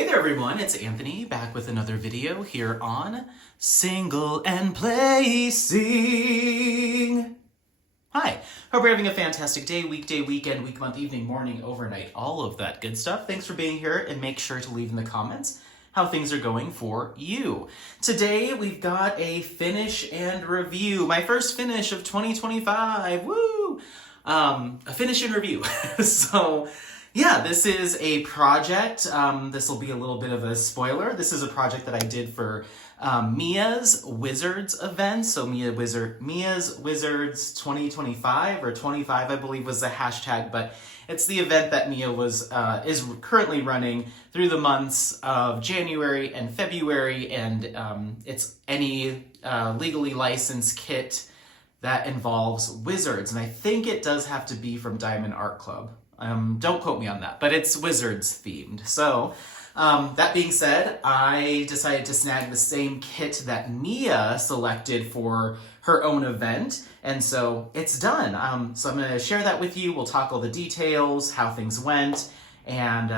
Hey there everyone, it's Anthony back with another video here on Single and Placing. Hi, hope you're having a fantastic day, weekday, weekend, week, month, evening, morning, overnight, all of that good stuff. Thanks for being here and make sure to leave in the comments how things are going for you. Today we've got a finish and review. My first finish of 2025, woo! A finish and review. So yeah, this is a project. This will be a little bit of a spoiler. This is a project that I did for Mia's Wizards event. So Mia's Wizards 2025 or 25, I believe was the hashtag, but it's the event that Mia is currently running through the months of January and February, and it's any legally licensed kit that involves wizards. And I think it does have to be from Diamond Art Club. Don't quote me on that, but it's Wizards themed. So that being said, I decided to snag the same kit that Mia selected for her own event, and so it's done. So I'm going to share that with you. We'll talk all the details, how things went, and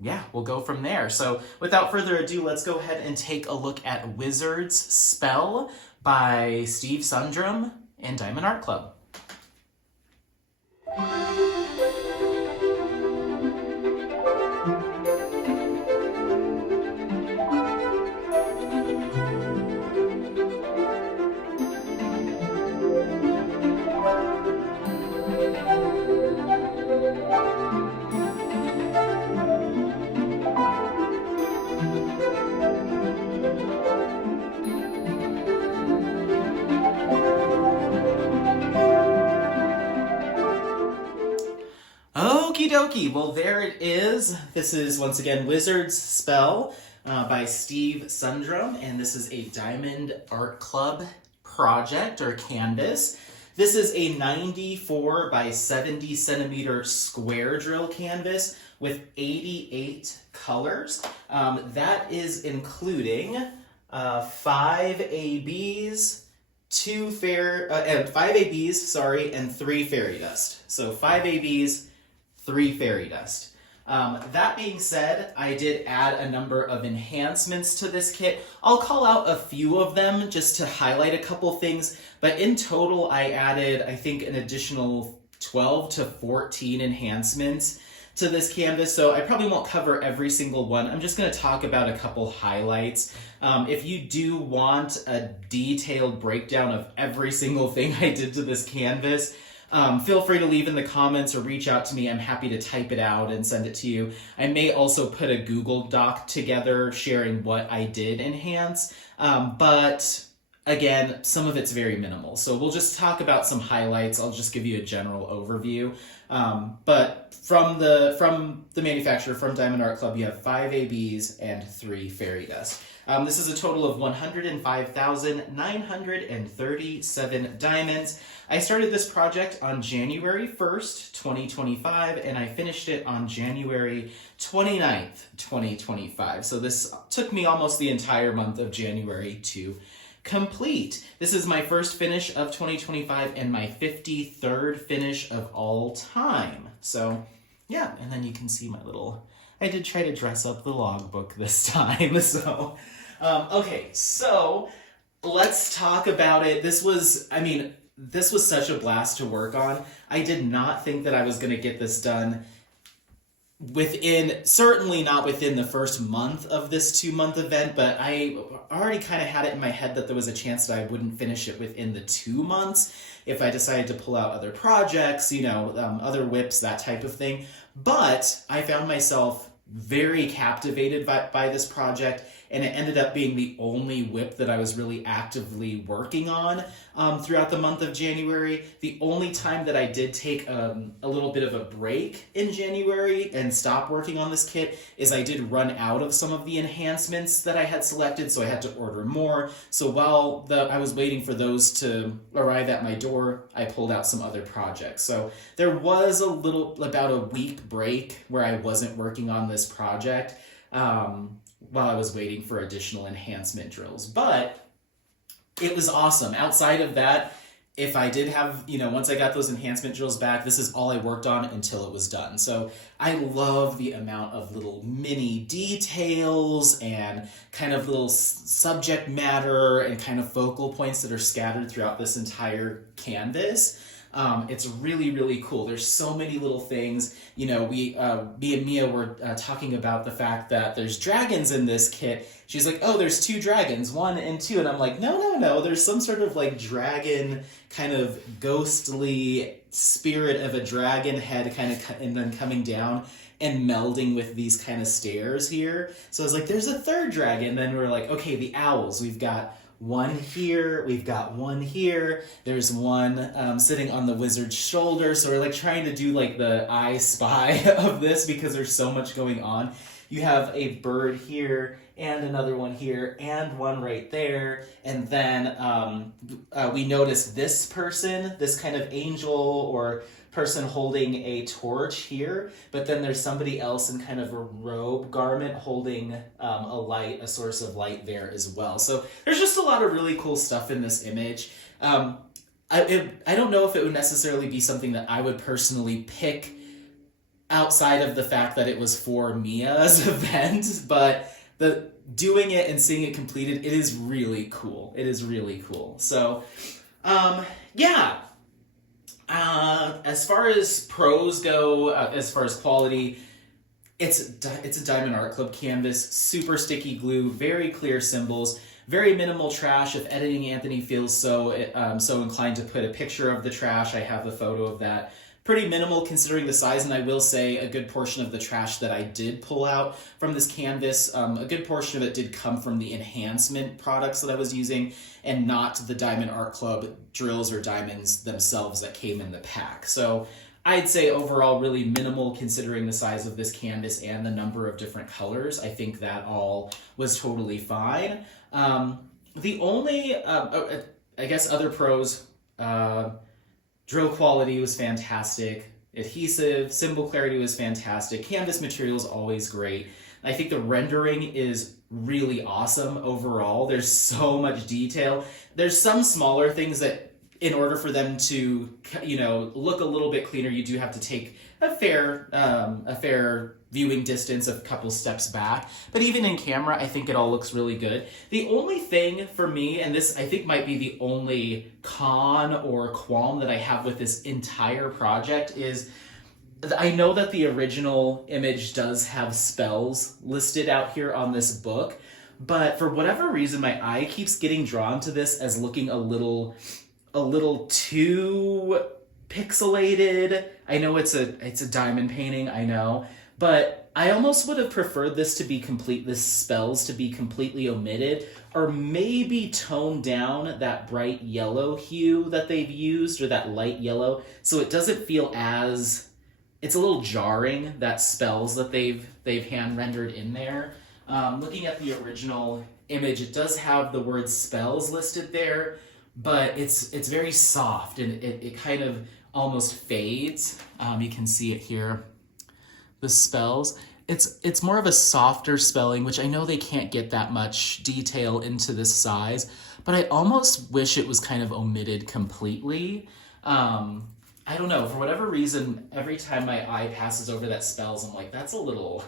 yeah, we'll go from there. So without further ado, let's go ahead and take a look at Wizards Spell by Steve Sundram and Diamond Art Club. Okie dokie, well there it is. This is once again Wizards Spell by Steve Sundram, and this is a Diamond Art Club project or canvas. This is a 94 by 70 centimeter square drill canvas with 88 colors. That is including 5 ABs, 5 ABs, and 3 fairy dust. So 5 ABs, 3 fairy dust. That being said, I did add a number of enhancements to this kit. I'll call out a few of them just to highlight a couple things, but in total I added, I think, an additional 12 to 14 enhancements to this canvas, so I probably won't cover every single one. I'm just going to talk about a couple highlights. If you do want a detailed breakdown of every single thing I did to this canvas, feel free to leave in the comments or reach out to me. I'm happy to type it out and send it to you. I may also put a Google Doc together sharing what I did enhance, but again, some of it's very minimal. So we'll just talk about some highlights. I'll just give you a general overview. But from the manufacturer, from Diamond Art Club, you have 5 ABs and 3 fairy dust. This is a total of 105,937 diamonds. I started this project on January 1st, 2025, and I finished it on January 29th, 2025. So this took me almost the entire month of January to complete. This is my first finish of 2025 and my 53rd finish of all time. So yeah, and then you can see my I did try to dress up the logbook this time. So, okay, so let's talk about it. This was such a blast to work on. I did not think that I was going to get this done certainly not within the first month of this 2-month event, but I already kind of had it in my head that there was a chance that I wouldn't finish it within the 2 months if I decided to pull out other projects, other whips, that type of thing. But I found myself very captivated by this project, and it ended up being the only whip that I was really actively working on throughout the month of January. The only time that I did take a little bit of a break in January and stop working on this kit is I did run out of some of the enhancements that I had selected, so I had to order more. So while I was waiting for those to arrive at my door, I pulled out some other projects. So there was about a week break where I wasn't working on this project while I was waiting for additional enhancement drills. But it was awesome. Outside of that, if I did have, once I got those enhancement drills back, this is all I worked on until it was done. So I love the amount of little mini details and kind of little subject matter and kind of focal points that are scattered throughout this entire canvas. It's really, really cool. There's so many little things. Me and Mia were talking about the fact that there's dragons in this kit. She's like, oh, there's 2 dragons, 1 and 2. And I'm like, no. There's some sort of like dragon kind of ghostly spirit of a dragon head kind of and then coming down and melding with these kind of stairs here. So I was like, there's a 3rd dragon. Then we're like, okay, the owls. We've got 1 here, we've got 1 here, there's 1 sitting on the wizard's shoulder, so we're like trying to do like the I Spy of this because there's so much going on. You have a bird here, and another one here, and 1 right there, and then we notice this person, this kind of angel or person holding a torch here, but then there's somebody else in kind of a robe garment holding a source of light there as well. So there's just a lot of really cool stuff in this image. I don't know if it would necessarily be something that I would personally pick outside of the fact that it was for Mia's event, but doing it and seeing it completed, it is really cool. It is really cool. So, yeah. As far as pros go, as far as quality, it's a Diamond Art Club canvas, super sticky glue, very clear symbols, very minimal trash. If Editing Anthony feels so inclined to put a picture of the trash, I have the photo of that. Pretty minimal considering the size, and I will say a good portion of the trash that I did pull out from this canvas, a good portion of it did come from the enhancement products that I was using and not the Diamond Art Club drills or diamonds themselves that came in the pack. So I'd say overall really minimal considering the size of this canvas and the number of different colors. I think that all was totally fine. The only, I guess other pros, drill quality was fantastic. Adhesive, symbol clarity was fantastic. Canvas material is always great. I think the rendering is really awesome overall. There's so much detail. There's some smaller things that in order for them to, look a little bit cleaner, you do have to take a fair viewing distance, a couple steps back. But even in camera, I think it all looks really good. The only thing for me, and this I think might be the only con or qualm that I have with this entire project, is I know that the original image does have spells listed out here on this book, but for whatever reason, my eye keeps getting drawn to this as looking a little too pixelated. I know it's a diamond painting, I know, but I almost would have preferred this spells to be completely omitted, or maybe tone down that bright yellow hue that they've used, or that light yellow, so it doesn't feel as, it's a little jarring, that spells that they've hand rendered in there. Looking at the original image, it does have the word spells listed there, but it's very soft and it kind of almost fades. You can see it here, the spells. It's more of a softer spelling, which I know they can't get that much detail into this size, but I almost wish it was kind of omitted completely. I don't know, for whatever reason, every time my eye passes over that spells, I'm like, that's a little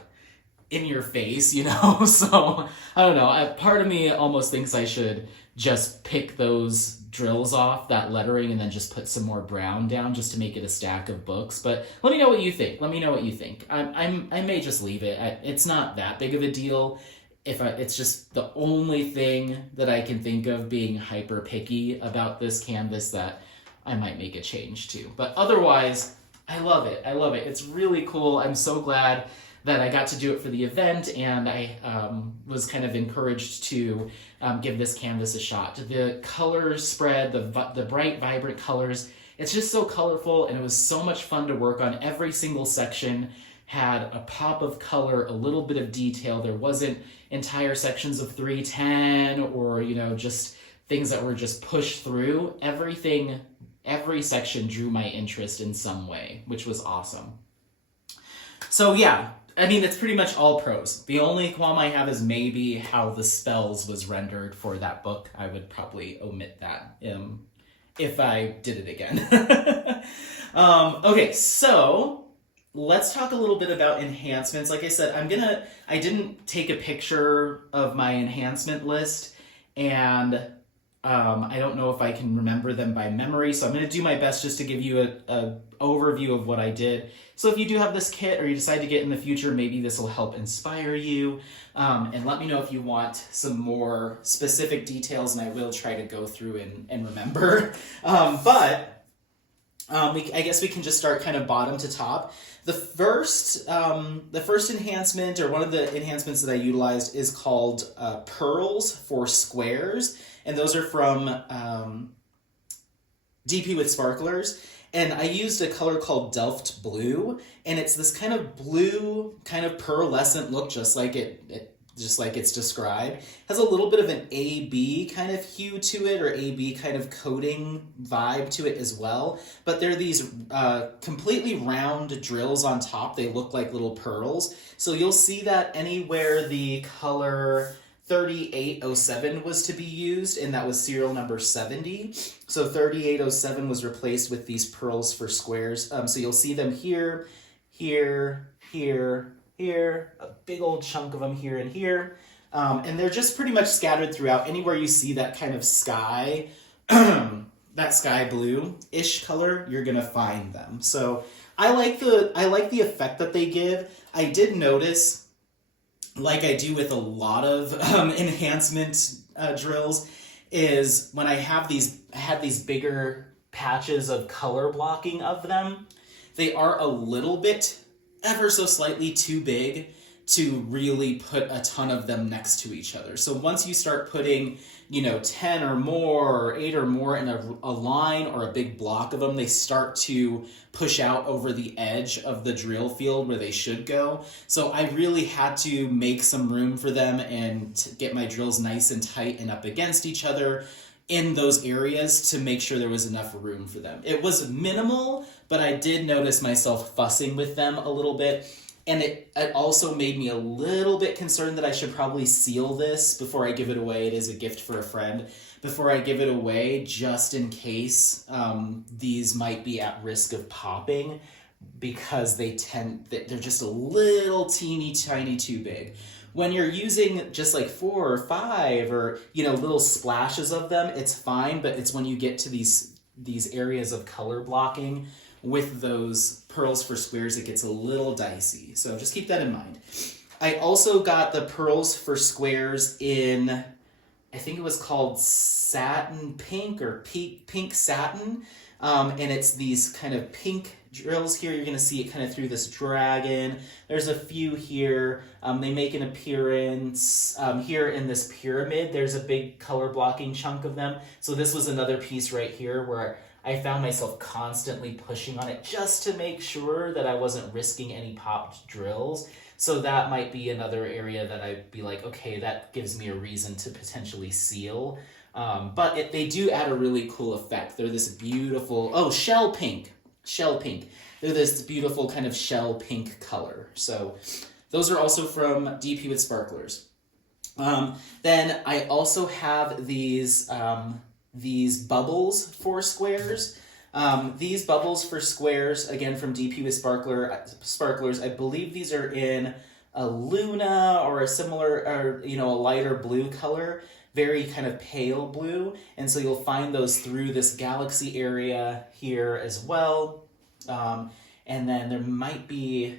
in your face, So, I don't know, part of me almost thinks I should just pick those drills off, that lettering, and then just put some more brown down just to make it a stack of books. But let me know what you think. I may just leave it. It's not that big of a deal. It's just the only thing that I can think of being hyper picky about this canvas that I might make a change to. But otherwise, I love it. It's really cool. I'm so glad that I got to do it for the event, and I was kind of encouraged to give this canvas a shot. The color spread, the bright, vibrant colors, it's just so colorful, and it was so much fun to work on. Every single section had a pop of color, a little bit of detail. There wasn't entire sections of 310 or, just things that were just pushed through. Every section drew my interest in some way, which was awesome. So yeah, it's pretty much all pros. The only qualm I have is maybe how the spells was rendered for that book. I would probably omit that if I did it again. Okay, so let's talk a little bit about enhancements. Like I said, I didn't take a picture of my enhancement list, and I don't know if I can remember them by memory, so I'm going to do my best just to give you a overview of what I did. So if you do have this kit or you decide to get in the future, maybe this will help inspire you. And let me know if you want some more specific details, and I will try to go through and remember. I guess we can just start kind of bottom to top. The first enhancement, or one of the enhancements that I utilized, is called Pearls for Squares. And those are from DP with Sparklers. And I used a color called Delft Blue, and it's this kind of blue, kind of pearlescent look, just like it's described. Has a little bit of an AB kind of hue to it, or AB kind of coating vibe to it as well. But they're these completely round drills on top. They look like little pearls. So you'll see that anywhere the color 3807 was to be used, and that was serial number 70. So 3807 was replaced with these Pearls for Squares. So you'll see them here, here, here, here, a big old chunk of them here and here. And they're just pretty much scattered throughout. Anywhere you see that kind of sky, that sky blue-ish color, you're gonna find them. So I like the effect that they give. I did notice, like I do with a lot of enhancement drills, is when I had these bigger patches of color blocking of them, they are a little bit, ever so slightly too big to really put a ton of them next to each other. So once you start putting, 10 or more or 8 or more in a line or a big block of them, they start to push out over the edge of the drill field where they should go. So I really had to make some room for them and get my drills nice and tight and up against each other in those areas to make sure there was enough room for them. It was minimal, but I did notice myself fussing with them a little bit. And it also made me a little bit concerned that I should probably seal this before I give it away. It is a gift for a friend. Before I give it away, just in case these might be at risk of popping, because they're just a little teeny tiny too big. When you're using just like 4 or 5 or little splashes of them, it's fine. But it's when you get to these areas of color blocking with those Pearls for Squares, it gets a little dicey. So just keep that in mind. I also got the Pearls for Squares in, I think it was called Satin Pink or Pink Satin. And it's these kind of pink drills here. You're going to see it kind of through this dragon. There's a few here. They make an appearance here in this pyramid. There's a big color blocking chunk of them. So this was another piece right here where I found myself constantly pushing on it just to make sure that I wasn't risking any popped drills. So that might be another area that I'd be like, okay, that gives me a reason to potentially seal. But they do add a really cool effect. They're this beautiful, shell pink. They're this beautiful kind of shell pink color. So those are also from DP with Sparklers. Then I also have these bubbles for squares. These bubbles for squares, again from DP with Sparklers, I believe these are in a Luna or a similar, or a lighter blue color, very kind of pale blue. And so you'll find those through this galaxy area here as well. And then there might be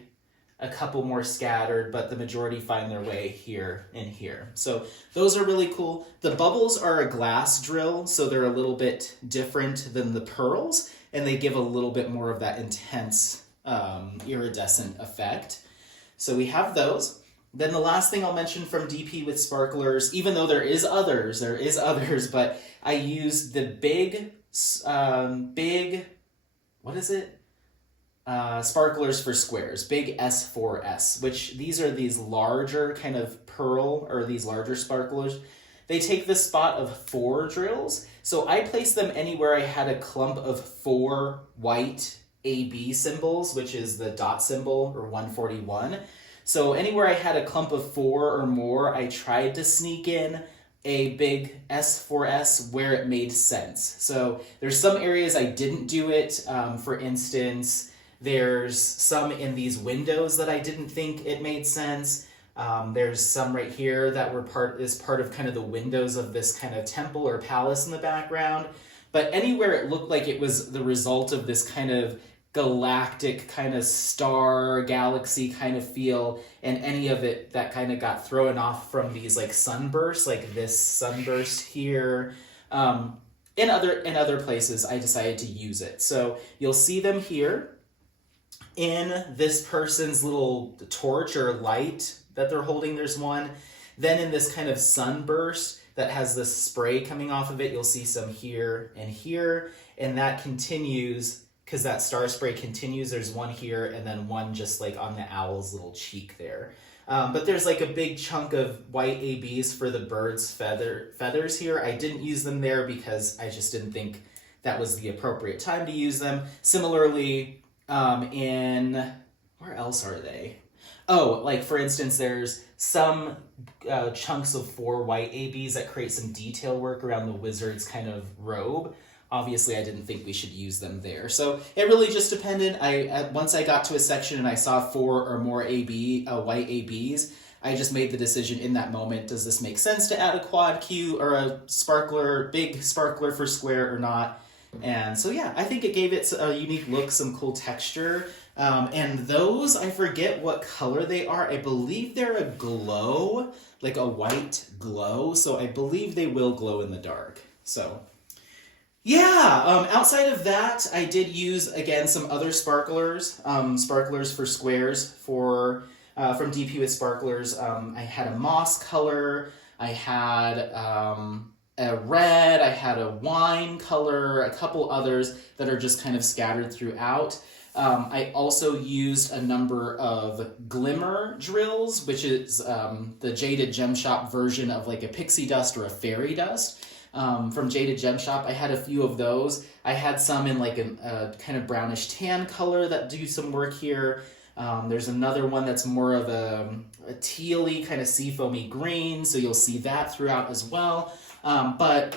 a couple more scattered, but the majority find their way here and here. So those are really cool. The bubbles are a glass drill, so they're a little bit different than the pearls, and they give a little bit more of that intense iridescent effect. So we have those. Then the last thing I'll mention from DP with Sparklers, even though there is others, but I used the big, what is it? Sparklers for Squares, big S4S, which these are these larger kind of pearl, or these larger sparklers. They take the spot of 4 drills. So I placed them anywhere I had a clump of 4 white AB symbols, which is the dot symbol, or 141. So anywhere I had a clump of 4 or more, I tried to sneak in a big S for S where it made sense. So there's some areas I didn't do it. For instance, there's some in these windows that I didn't think it made sense. There's some right here that were part of kind of the windows of this kind of temple or palace in the background. But anywhere it looked like it was the result of this kind of galactic kind of star galaxy kind of feel, and any of it that kind of got thrown off from these like sunbursts, like this sunburst here, in other places, I decided to use it. So you'll see them here in this person's little torch or light that they're holding. There's one. Then in this kind of sunburst that has this spray coming off of it, you'll see some here, and that continues. Because that star spray continues, there's one here and then one just like on the owl's little cheek there. But there's like a big chunk of white ABs for the bird's feathers here. I didn't use them there because I just didn't think that was the appropriate time to use them. Similarly, where else are they? Oh, like for instance, there's some chunks of 4 white ABs that create some detail work around the wizard's kind of robe. Obviously, I didn't think we should use them there. So it really just depended. Once I got to a section and I saw 4 or more white ABs, I just made the decision in that moment, does this make sense to add a quad Q or a sparkler, big sparkler for square or not? And so yeah, I think it gave it a unique look, some cool texture. And those, I forget what color they are. I believe they're a glow, like a white glow. So I believe they will glow in the dark. So yeah, outside of that, I did use, again, some other sparklers, sparklers for squares from DP with Sparklers. I had a moss color, I had a red, I had a wine color, a couple others that are just kind of scattered throughout. I also used a number of glimmer drills, which is the Jaded Gem Shop version of like a pixie dust or a fairy dust. From Jaded Gem Shop, I had a few of those. I had some in like a kind of brownish tan color that do some work here. There's another one that's more of a tealy kind of seafoamy green, so you'll see that throughout as well. But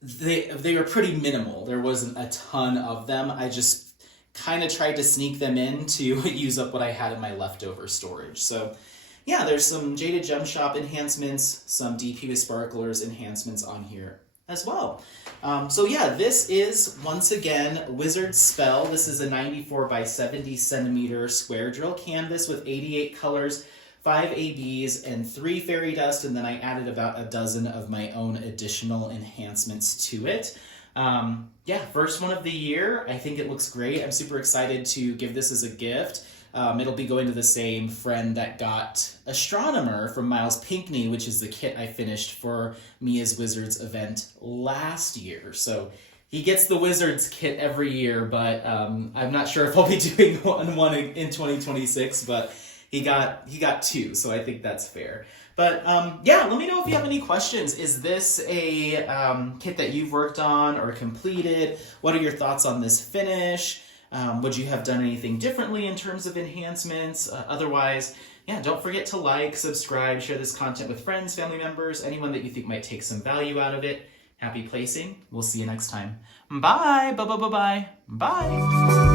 they were pretty minimal. There wasn't a ton of them. I just kind of tried to sneak them in to use up what I had in my leftover storage. So yeah, there's some Jaded Gem Shop enhancements, some DP with Sparklers enhancements on here as well. So yeah, this is, once again, Wizard Spell. This is a 94 by 70 centimeter square drill canvas with 88 colors, 5 ABs, and 3 fairy dust, and then I added about a dozen of my own additional enhancements to it. Yeah, first one of the year. I think it looks great. I'm super excited to give this as a gift. It'll be going to the same friend that got Astronomer from Miles Pinckney, which is the kit I finished for Mia's Wizards event last year. So he gets the Wizards kit every year, but I'm not sure if I'll be doing one in 2026, but he got 2, so I think that's fair. But yeah, let me know if you have any questions. Is this a kit that you've worked on or completed? What are your thoughts on this finish? Would you have done anything differently in terms of enhancements? Otherwise, yeah, don't forget to like, subscribe, share this content with friends, family members, anyone that you think might take some value out of it. Happy placing. We'll see you next time. Bye. Bye. Bye. Bye. Bye.